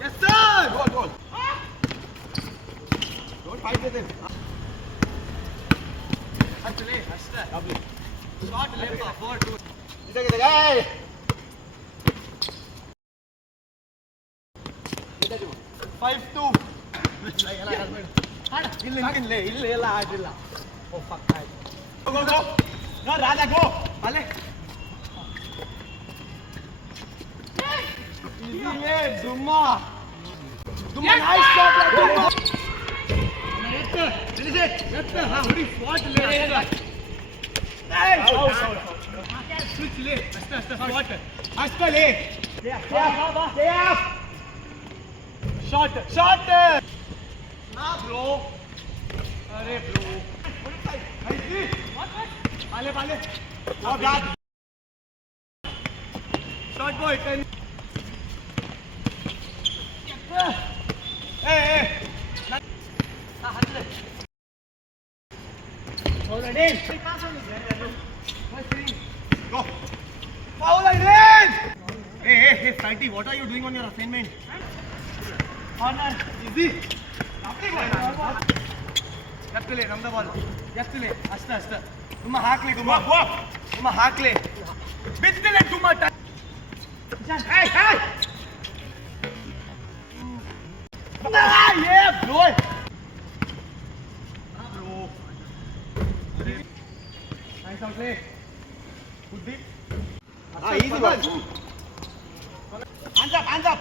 Yes, sir! Goal. Don't fight with him. Actually, lovely. Shot left, 4-2. Hey! 5-2. ಇಲ್ಲಿ ಎಲ್ಲ ಆಡಿಲ್ಲ. Oh fuck. Go. No, Raja, go. Ale. Easy, Dumma. Nice shot, Dumma. Finish it. Hurry, swat le. Nice. Switch le. Asta swat. Asta le. Yeah. Shot. Na bro. Arey bro. Bale. Now back. Shot boy. Hey. Already. Go. Foul again. Hey, Santi, what are you doing on your assignment? Corner. Easy. Left leg, name the ball. Left leg. Asta. Dumma ಹಾಕ್ಲಿ. ಬಿತ್ತಲೆ dumma. Hey. Yeah, bro. Nice out play. Good deep. Easy one. Hands up.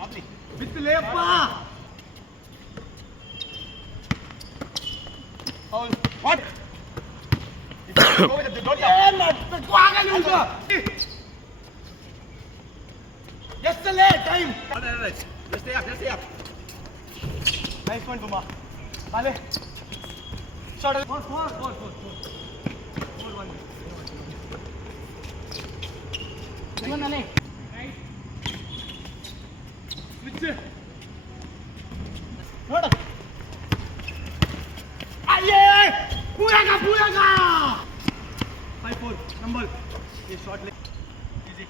Lovely. ಬಿತ್ತಲೆ ಅಪ್ಪ. What? Go with the don't Just a late time. Right. Just stay up. Nice one, Duma. Vale. Shot. Four. 4-1. Come on, Right. Switch. Noda. Puraga! 5-4. Number. Hey, short leg. Easy.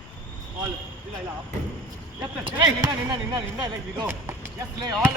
All. Illa. Yes, sir. Hey, ninna. Like we go. Yes, play all.